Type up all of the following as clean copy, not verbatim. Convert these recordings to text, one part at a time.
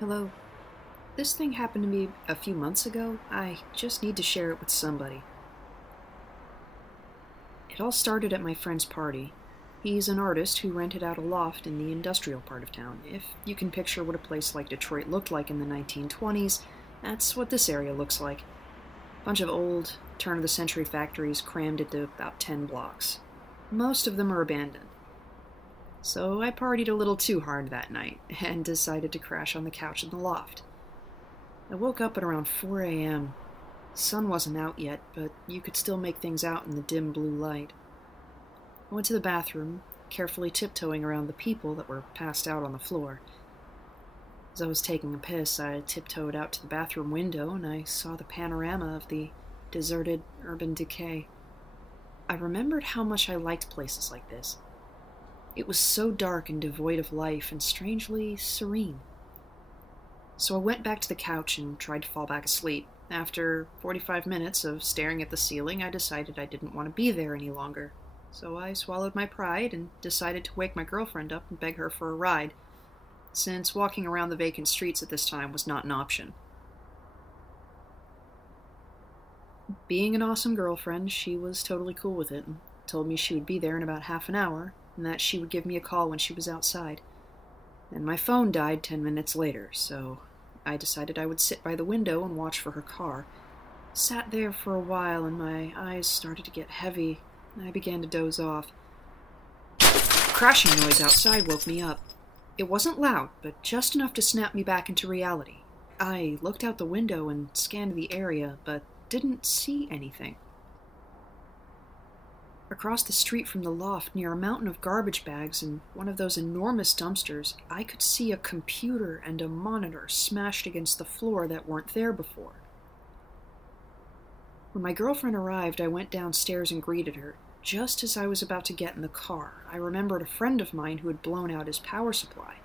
Hello. This thing happened to me a few months ago. I just need to share it with somebody. It all started at my friend's party. He's an artist who rented out a loft in the industrial part of town. If you can picture what a place like Detroit looked like in the 1920s, that's what this area looks like. A bunch of old, turn-of-the-century factories crammed into about 10 blocks. Most of them are abandoned. So I partied a little too hard that night, and decided to crash on the couch in the loft. I woke up at around 4 a.m. The sun wasn't out yet, but you could still make things out in the dim blue light. I went to the bathroom, carefully tiptoeing around the people that were passed out on the floor. As I was taking a piss, I tiptoed out to the bathroom window, and I saw the panorama of the deserted urban decay. I remembered how much I liked places like this. It was so dark and devoid of life and strangely serene. So I went back to the couch and tried to fall back asleep. After 45 minutes of staring at the ceiling, I decided I didn't want to be there any longer. So I swallowed my pride and decided to wake my girlfriend up and beg her for a ride, since walking around the vacant streets at this time was not an option. Being an awesome girlfriend, she was totally cool with it and told me she would be there in about half an hour, and that she would give me a call when she was outside. And my phone died 10 minutes later, so I decided I would sit by the window and watch for her car. Sat there for a while, and my eyes started to get heavy, and I began to doze off. A crashing noise outside woke me up. It wasn't loud, but just enough to snap me back into reality. I looked out the window and scanned the area, but didn't see anything. Across the street from the loft, near a mountain of garbage bags and one of those enormous dumpsters, I could see a computer and a monitor smashed against the floor that weren't there before. When my girlfriend arrived, I went downstairs and greeted her. Just as I was about to get in the car, I remembered a friend of mine who had blown out his power supply.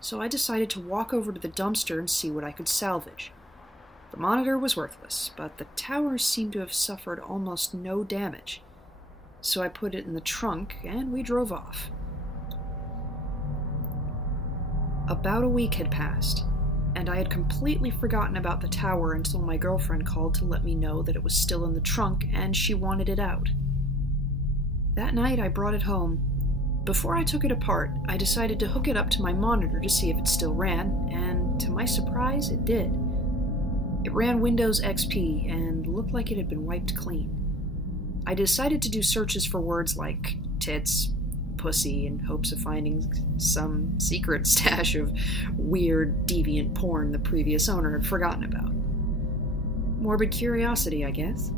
So I decided to walk over to the dumpster and see what I could salvage. The monitor was worthless, but the towers seemed to have suffered almost no damage. So I put it in the trunk, and we drove off. About a week had passed, and I had completely forgotten about the tower until my girlfriend called to let me know that it was still in the trunk and she wanted it out. That night I brought it home. Before I took it apart, I decided to hook it up to my monitor to see if it still ran, and to my surprise, it did. It ran Windows XP and looked like it had been wiped clean. I decided to do searches for words like tits, pussy, in hopes of finding some secret stash of weird, deviant porn the previous owner had forgotten about. Morbid curiosity, I guess.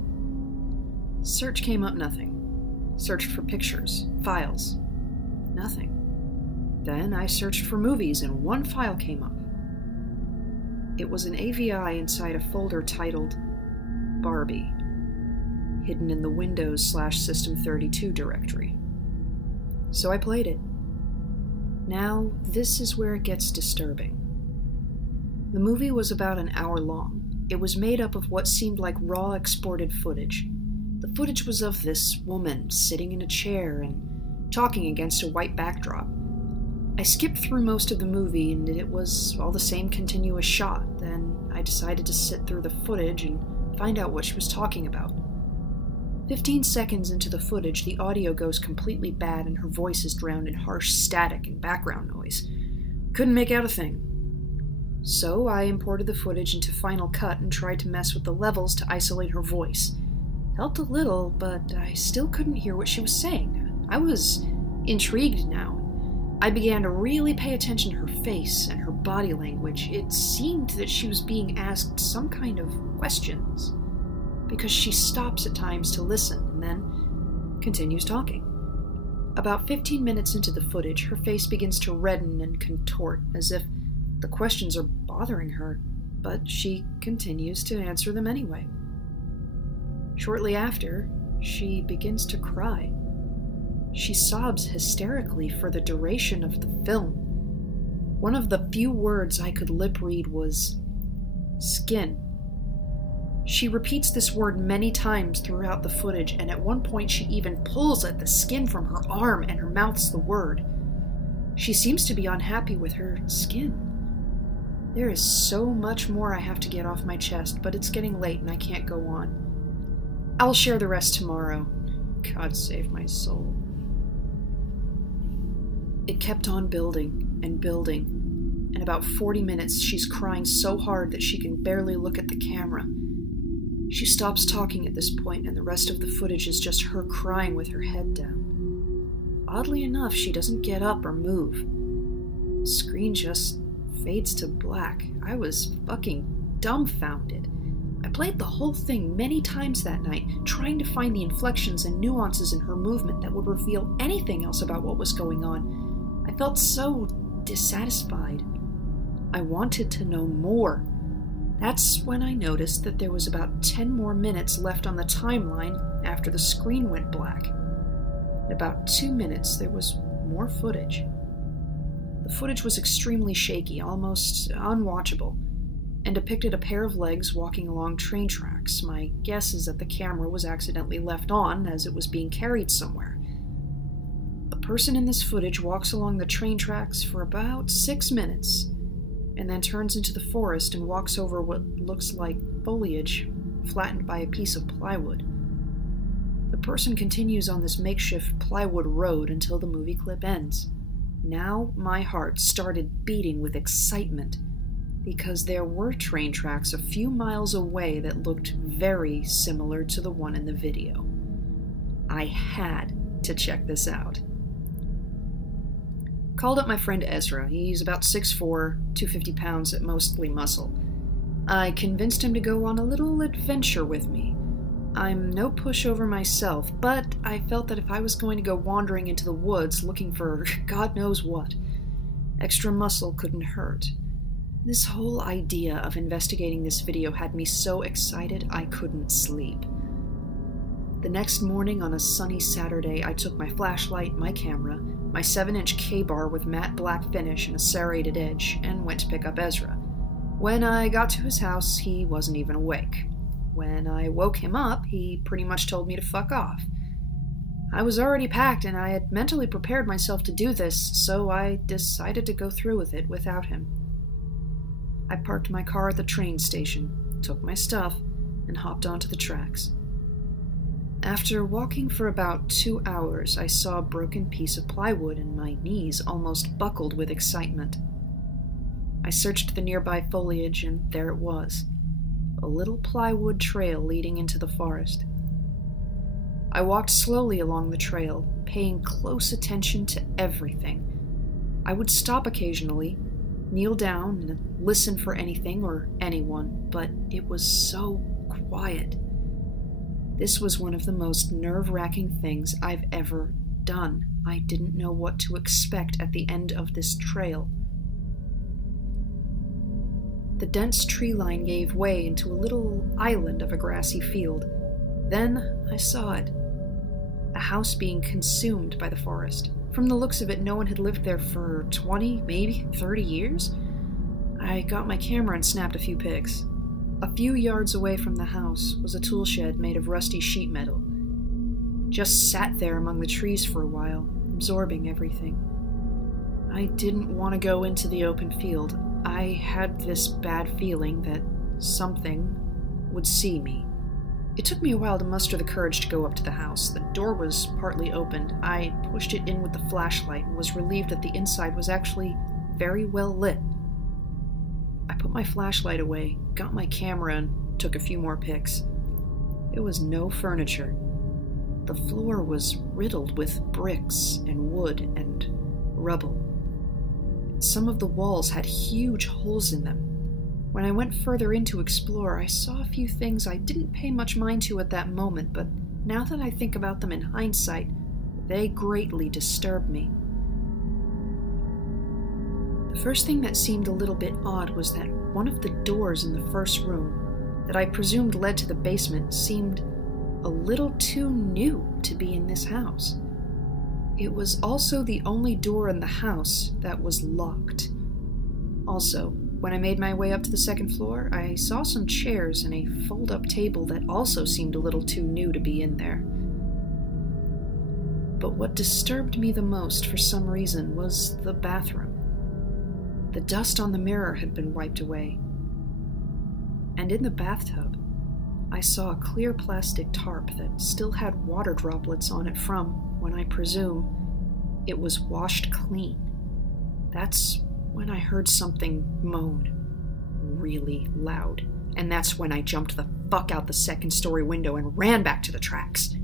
Search came up nothing. Searched for pictures, files. Nothing. Then I searched for movies and one file came up. It was an AVI inside a folder titled Barbie, hidden in the Windows/System32 directory. So I played it. Now, this is where it gets disturbing. The movie was about an hour long. It was made up of what seemed like raw exported footage. The footage was of this woman sitting in a chair and talking against a white backdrop. I skipped through most of the movie and it was all the same continuous shot. Then I decided to sit through the footage and find out what she was talking about. 15 seconds into the footage, the audio goes completely bad and her voice is drowned in harsh static and background noise. Couldn't make out a thing. So I imported the footage into Final Cut and tried to mess with the levels to isolate her voice. Helped a little, but I still couldn't hear what she was saying. I was intrigued now. I began to really pay attention to her face and her body language. It seemed that she was being asked some kind of questions, because she stops at times to listen and then continues talking. About 15 minutes into the footage, her face begins to redden and contort, as if the questions are bothering her, but she continues to answer them anyway. Shortly after, she begins to cry. She sobs hysterically for the duration of the film. One of the few words I could lip read was skin. She repeats this word many times throughout the footage, and at one point she even pulls at the skin from her arm and her mouths the word. She seems to be unhappy with her skin. There is so much more I have to get off my chest, but it's getting late and I can't go on. I'll share the rest tomorrow. God save my soul. It kept on building and building. In about 40 minutes, she's crying so hard that she can barely look at the camera. She stops talking at this point, and the rest of the footage is just her crying with her head down. Oddly enough, she doesn't get up or move. The screen just fades to black. I was fucking dumbfounded. I played the whole thing many times that night, trying to find the inflections and nuances in her movement that would reveal anything else about what was going on. I felt so dissatisfied. I wanted to know more. That's when I noticed that there was about 10 more minutes left on the timeline after the screen went black. In about 2 minutes, there was more footage. The footage was extremely shaky, almost unwatchable, and depicted a pair of legs walking along train tracks. My guess is that the camera was accidentally left on as it was being carried somewhere. A person in this footage walks along the train tracks for about 6 minutes, and then turns into the forest and walks over what looks like foliage flattened by a piece of plywood. The person continues on this makeshift plywood road until the movie clip ends. Now my heart started beating with excitement, because there were train tracks a few miles away that looked very similar to the one in the video. I had to check this out. Called up my friend Ezra. He's about 6'4", 250 pounds at mostly muscle. I convinced him to go on a little adventure with me. I'm no pushover myself, but I felt that if I was going to go wandering into the woods looking for God knows what, extra muscle couldn't hurt. This whole idea of investigating this video had me so excited I couldn't sleep. The next morning on a sunny Saturday, I took my flashlight, my camera, my 7-inch K-bar with matte black finish and a serrated edge, and went to pick up Ezra. When I got to his house, he wasn't even awake. When I woke him up, he pretty much told me to fuck off. I was already packed and I had mentally prepared myself to do this, so I decided to go through with it without him. I parked my car at the train station, took my stuff, and hopped onto the tracks. After walking for about 2 hours, I saw a broken piece of plywood and my knees almost buckled with excitement. I searched the nearby foliage and there it was, a little plywood trail leading into the forest. I walked slowly along the trail, paying close attention to everything. I would stop occasionally, kneel down and listen for anything or anyone, but it was so quiet. This was one of the most nerve-wracking things I've ever done. I didn't know what to expect at the end of this trail. The dense tree line gave way into a little island of a grassy field. Then I saw it. A house being consumed by the forest. From the looks of it, no one had lived there for 20, maybe 30 years. I got my camera and snapped a few pics. A few yards away from the house was a tool shed made of rusty sheet metal. Just sat there among the trees for a while, absorbing everything. I didn't want to go into the open field. I had this bad feeling that something would see me. It took me a while to muster the courage to go up to the house. The door was partly opened. I pushed it in with the flashlight and was relieved that the inside was actually very well lit. I put my flashlight away, got my camera, and took a few more pics. There was no furniture. The floor was riddled with bricks and wood and rubble. Some of the walls had huge holes in them. When I went further in to explore, I saw a few things I didn't pay much mind to at that moment, but now that I think about them in hindsight, they greatly disturbed me. The first thing that seemed a little bit odd was that one of the doors in the first room, that I presumed led to the basement, seemed a little too new to be in this house. It was also the only door in the house that was locked. Also, when I made my way up to the second floor, I saw some chairs and a fold-up table that also seemed a little too new to be in there. But what disturbed me the most for some reason was the bathroom. The dust on the mirror had been wiped away. And in the bathtub, I saw a clear plastic tarp that still had water droplets on it from when I presume it was washed clean. That's when I heard something moan really loud, and that's when I jumped the fuck out the second-story window and ran back to the tracks.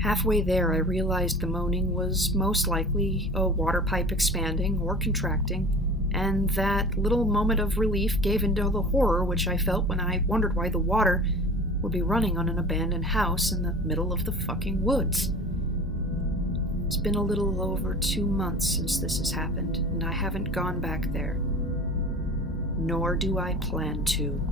Halfway there, I realized the moaning was most likely a water pipe expanding or contracting, and that little moment of relief gave into the horror which I felt when I wondered why the water would be running on an abandoned house in the middle of the fucking woods. It's been a little over 2 months since this has happened, and I haven't gone back there. Nor do I plan to.